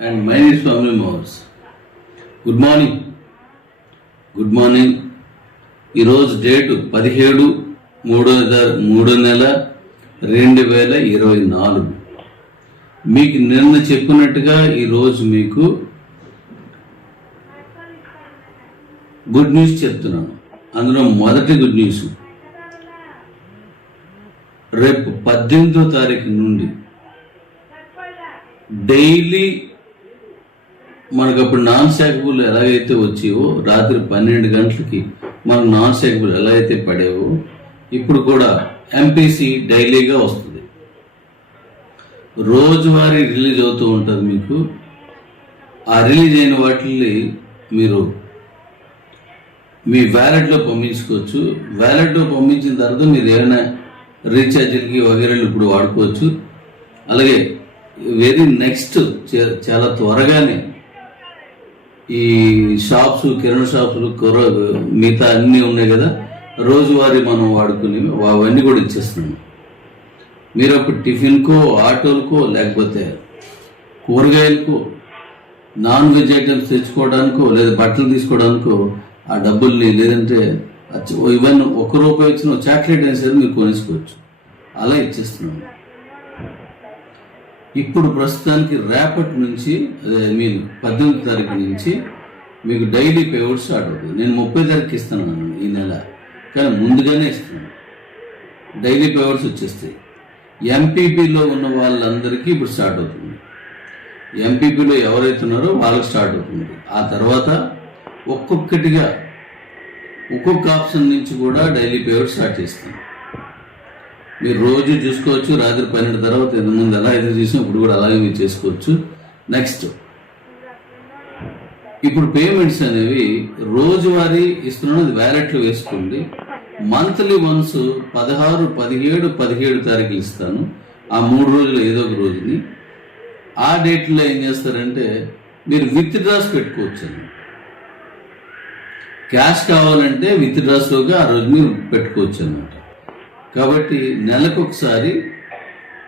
and my name is family members. Good morning. Good morning. ఈరోజు date 17/3/2024. మీకు నిన్న చెప్పినట్టుగా ఈరోజు మీకు గుడ్ న్యూస్ చెప్తున్నాను. అందులో మొదటి గుడ్ న్యూస్, రేపు 18వ తారీఖు నుండి డైలీ మనకు అప్పుడు నాన్ స్టాకబుల్ ఎలాగైతే వచ్చేవో, రాత్రి 12 గంటలకి మనకు నాన్ స్టాకబుల్ ఎలా అయితే పడేవో, ఇప్పుడు కూడా ఎంపీసీ డైలీగా వస్తుంది. రోజువారీ రిలీజ్ అవుతూ ఉంటుంది. మీకు ఆ రిలీజ్ అయిన వాటిని మీరు మీ వ్యాలెట్లో పంపించుకోవచ్చు. వ్యాలెట్లో పంపించిన తర్వాత మీరు ఏమైనా రీఛార్జీలకి వగేరాలు ఇప్పుడు వాడుకోవచ్చు. అలాగే వెరీ నెక్స్ట్ చాలా త్వరగానే ఈ షాప్స్, కిరాణా షాప్స్, మిగతా అన్నీ ఉన్నాయి కదా, రోజువారీ మనం వాడుకుని అవన్నీ కూడా ఇచ్చేస్తున్నాం. మీరు అప్పుడు టిఫిన్కో, ఆటోలకో, లేకపోతే కూరగాయలకో, నాన్ వెజ్ ఐటమ్స్ తెచ్చుకోవడానికో, లేదా బట్టలు తీసుకోవడానికో ఆ డబ్బుల్ని, లేదంటే ఈవెన్ ₹1 ఇచ్చిన చాక్లెట్ అయినా సరే మీరు కొనేసుకోవచ్చు. అలా ఇచ్చేస్తున్నాం. ఇప్పుడు ప్రస్తుతానికి రేపటి నుంచి, అదే మీన్ 18వ తారీఖు నుంచి మీకు డైలీ పేమెంట్ స్టార్ట్ అవుతుంది. నేను 30 తారీఖు ఇస్తున్నాను ఈ నెల, కానీ ముందుగానే ఇస్తున్నాను. డైలీ పేమెంట్స్ వచ్చేస్తాయి. ఎంపీపీలో ఉన్న వాళ్ళందరికీ ఇప్పుడు స్టార్ట్ అవుతుంది. ఎంపీపీలో ఎవరైతే ఉన్నారో వాళ్ళకి స్టార్ట్ అవుతుంది. ఆ తర్వాత ఒక్కొక్కటిగా ఒక్కొక్క ఆప్షన్ నుంచి కూడా డైలీ పేమెంట్ స్టార్ట్ చేస్తాను. మీరు రోజు చూసుకోవచ్చు. రాత్రి 12 తర్వాత ముందు ఎలా అయితే చూసినా ఇప్పుడు కూడా అలాగే మీరు చేసుకోవచ్చు. నెక్స్ట్, ఇప్పుడు పేమెంట్స్ అనేవి రోజువారీ ఇస్తున్నాను, అది వ్యాలెట్లో వేసుకోండి. మంత్లీ వన్స్ 16, 17, 17 తారీఖులు ఇస్తాను. ఆ 3 రోజులు ఏదో ఒక రోజుని ఆ డేట్లో ఏం చేస్తారంటే మీరు విత్ డ్రాస్ పెట్టుకోవచ్చు అండి. క్యాష్ కావాలంటే విత్ డ్రాస్లోకి ఆ రోజు మీరు పెట్టుకోవచ్చు అన్నమాట. కాబట్టి నెలకు ఒకసారి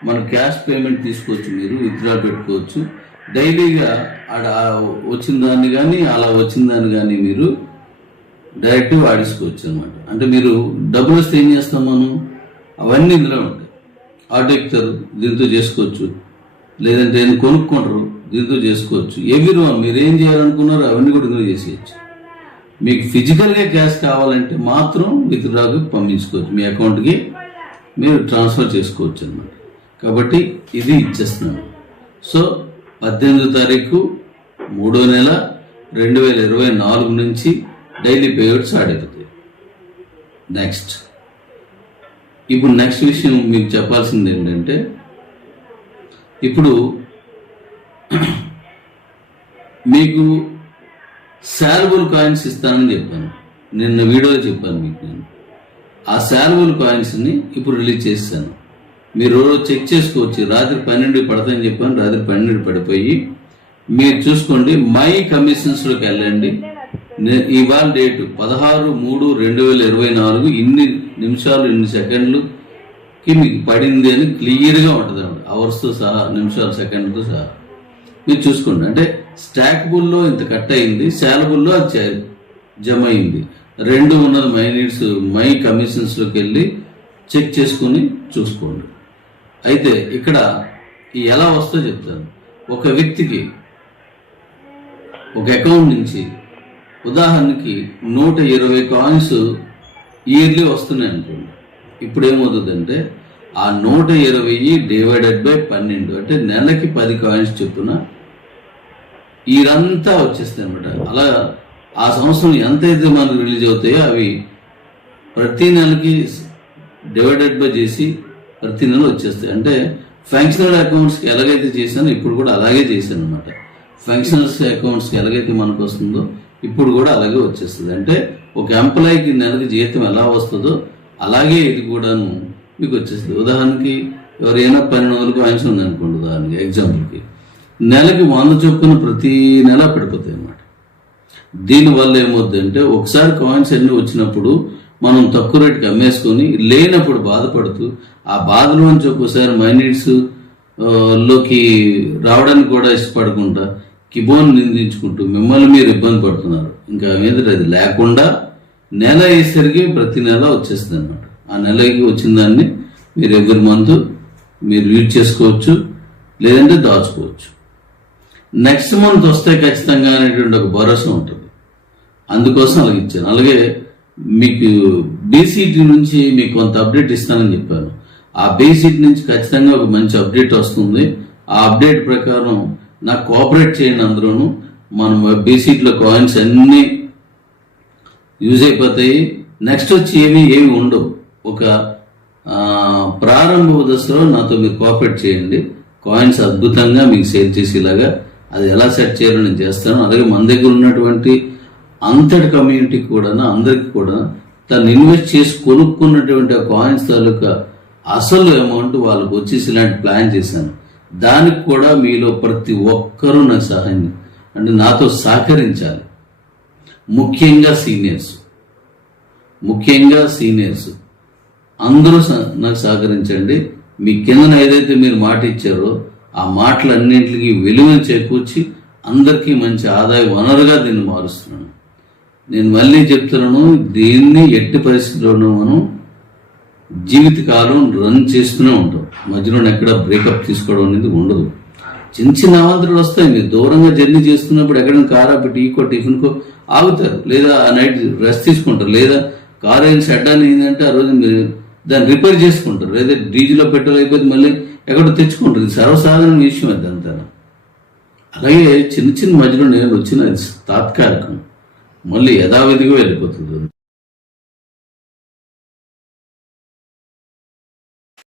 మన క్యాష్ పేమెంట్ తీసుకోవచ్చు, మీరు విత్డ్రా పెట్టుకోవచ్చు. డైలీగా వచ్చిన దాన్ని కానీ అలా వచ్చిన దాన్ని కానీ మీరు డైరెక్ట్ వాడేసుకోవచ్చు అనమాట. అంటే మీరు డబ్బులు వస్తే ఏం చేస్తాం మనం, అవన్నీ ఇందులో ఉంటాయి. ఆటో ఎక్కుతారు, దీంతో చేసుకోవచ్చు. లేదంటే ఏదైనా కొనుక్కుంటారు, దీంతో చేసుకోవచ్చు. ఎవ్రీ వన్ మీరు ఏం చేయాలనుకున్నారో అవన్నీ కూడా ఇందులో చేసేయచ్చు. మీకు ఫిజికల్గా క్యాష్ కావాలంటే మాత్రం విత్డ్రాకు పంపించుకోవచ్చు, మీ అకౌంట్కి మీరు ట్రాన్స్ఫర్ చేసుకోవచ్చు అన్నమాట. కాబట్టి ఇది ఇచ్చేస్తున్నాను. సో 18వ తారీఖు 3వ నెల 2024 నుంచి డైలీ పేమెంట్ స్టార్ట్ అవుతుంది. ఇప్పుడు నెక్స్ట్ విషయం మీకు చెప్పాల్సింది ఏంటంటే, ఇప్పుడు మీకు శాల్బుల్ కాయిన్స్ ఇస్తానని చెప్పాను, నిన్న వీడియోలో చెప్పాను మీకు. నేను ఆ శాల్బుల్ కాయిన్స్ని ఇప్పుడు రిలీజ్ చేశాను. మీరు రోజు చెక్ చేసుకోవచ్చు. రాత్రి 12 పడతాయని చెప్పాను, రాత్రి 12 పడిపోయి. మీరు చూసుకోండి, మై కమిషన్స్లోకి వెళ్ళండి. ఇవాళ డేటు 16/3/2024, ఇన్ని నిమిషాలు, ఇన్ని సెకండ్లుకి మీకు పడింది అని క్లియర్గా ఉంటుంది అన్నమాట. అవర్స్తో సహా, నిమిషాలు, సెకండ్లతో సహా మీరు చూసుకోండి. అంటే స్టాకబుల్లో ఇంత కట్ అయింది, శాలబుల్లో అది జమ అయింది. 2 ఉన్నది మై కమిషన్స్లోకి వెళ్ళి చెక్ చేసుకుని చూసుకోండి. అయితే ఇక్కడ ఎలా వస్తుందో చెప్తాను. ఒక వ్యక్తికి ఒక అకౌంట్ నుంచి ఉదాహరణకి 120 కాయిన్స్ ఇయర్లీ వస్తున్నాయి అనుకోండి. ఇప్పుడు ఏమవుతుందంటే ఆ 120 డివైడెడ్ బై 12, అంటే నెలకి 10 కాయిన్స్ చొప్పున ఇదంతా వచ్చేస్తాయి అనమాట. అలా ఆ సంవత్సరం ఎంతైతే మనకు రిలీజ్ అవుతాయో అవి ప్రతి నెలకి డివైడెడ్ బై చేసి ప్రతి నెల వచ్చేస్తాయి. అంటే ఫంక్షనల్ అకౌంట్స్కి ఎలాగైతే చేశానో ఇప్పుడు కూడా అలాగే చేశాను అనమాట. ఫంక్షనల్స్ అకౌంట్స్కి ఎలాగైతే మనకు వస్తుందో ఇప్పుడు కూడా అలాగే వచ్చేస్తుంది. అంటే ఒక ఎంప్లాయీకి నెలకి జీతం ఎలా వస్తుందో అలాగే ఇది కూడాను మీకు వచ్చేస్తుంది. ఉదాహరణకి ఎవరైనా 1200 కాయిన్స్ ఉందనుకోండి, ఉదాహరణకి ఎగ్జాంపుల్కి నెలకి 100 చొప్పున ప్రతి నెల పడిపోతాయి అన్నమాట. దీనివల్ల ఏమవుతుందంటే ఒకసారి కాయిన్స్ అన్నీ వచ్చినప్పుడు మనం తక్కువ రేటుకి అమ్మేసుకొని లేనప్పుడు బాధపడుతూ ఆ బాధలోంచి ఒక్కోసారి మైనీడ్స్ లోకి రావడానికి కూడా ఇష్టపడకుండా కిబోన్ నిందించుకుంటూ మిమ్మల్ని మీరు ఇబ్బంది పడుతున్నారు. ఇంకా ఏంటంటే అది లేకుండా నెల అయ్యేసరికి ప్రతి నెల వచ్చేస్తుంది అనమాట. ఆ నెలకి వచ్చిన దాన్ని మీరు ఎవ్రీ మంత్ మీరు యూజ్ చేసుకోవచ్చు, లేదంటే దాచుకోవచ్చు. నెక్స్ట్ మంత్ వస్తే ఖచ్చితంగా అనేటువంటి ఒక భరోసా ఉంటుంది. అందుకోసం అలాగే ఇచ్చాను. అలాగే మీకు బీసీటీ నుంచి మీకు కొంత అప్డేట్ ఇస్తానని చెప్పాను. ఆ బీసీటీ నుంచి ఖచ్చితంగా ఒక మంచి అప్డేట్ వస్తుంది. ఆ అప్డేట్ ప్రకారం నాకు కోఆపరేట్ చేయండి. అందరూను మనం బీసీటీలో కాయిన్స్ అన్నీ యూజ్ అయిపోతాయి. నెక్స్ట్ వచ్చి ఏమి ఉండవు. ఒక ప్రారంభ దశలో నాతో మీరు కోఆపరేట్ చేయండి. కాయిన్స్ అద్భుతంగా మీకు సేల్ చేసేలాగా అది ఎలా సెట్ చేయాలో నేను చేస్తాను. అలాగే మన దగ్గర ఉన్నటువంటి అంతటి కమ్యూనిటీకి కూడా అందరికి కూడా తను ఇన్వెస్ట్ చేసి కొనుక్కున్నటువంటి ఆ కాయిన్స్ తాలూకా అసలు అమౌంట్ వాళ్ళకు వచ్చేసి ఇలాంటి ప్లాన్ చేశాను. దానికి కూడా మీలో ప్రతి ఒక్కరూ నాకు సహాయం అంటే నాతో సహకరించాలి. ముఖ్యంగా సీనియర్స్ అందరూ నాకు సహకరించండి. మీ కిందన ఏదైతే మీరు మాట ఇచ్చారో ఆ మాటలన్నింటికి విలువను చేకూర్చి అందరికీ మంచి ఆదాయ వనరుగా దీన్ని మారుస్తున్నాను. నేను మళ్ళీ చెప్తున్నాను, దీన్ని ఎట్టి పరిస్థితుల్లోనూ మనం జీవితకాలం రన్ చేస్తూనే ఉంటాం. మధ్యలో ఎక్కడ బ్రేకప్ తీసుకోవడం అనేది ఉండదు. చిన్న అవాంతరాలు వస్తాయి. మీరు దూరంగా జర్నీ చేస్తున్నప్పుడు ఎక్కడైనా కారు ఆపి టీకో టిఫిన్కో ఆగుతారు, లేదా ఆ నైట్ రెస్ట్ తీసుకుంటారు, లేదా కారు అయిన షెడ్ అని ఏంటంటే ఆ రోజు మీరు దాన్ని రిపేర్ చేసుకుంటారు, లేదా డీజిల్లో పెట్రోల్ అయిపోతే మళ్ళీ ఎక్కడో తెచ్చుకుంటారు. ఇది సర్వసాధారణ విషయం అదంతా. అలాగే చిన్న మధ్యలో నేను వచ్చిన తాత్కాలికం, మళ్ళీ యథావిధిగా వెళ్ళిపోతుంది.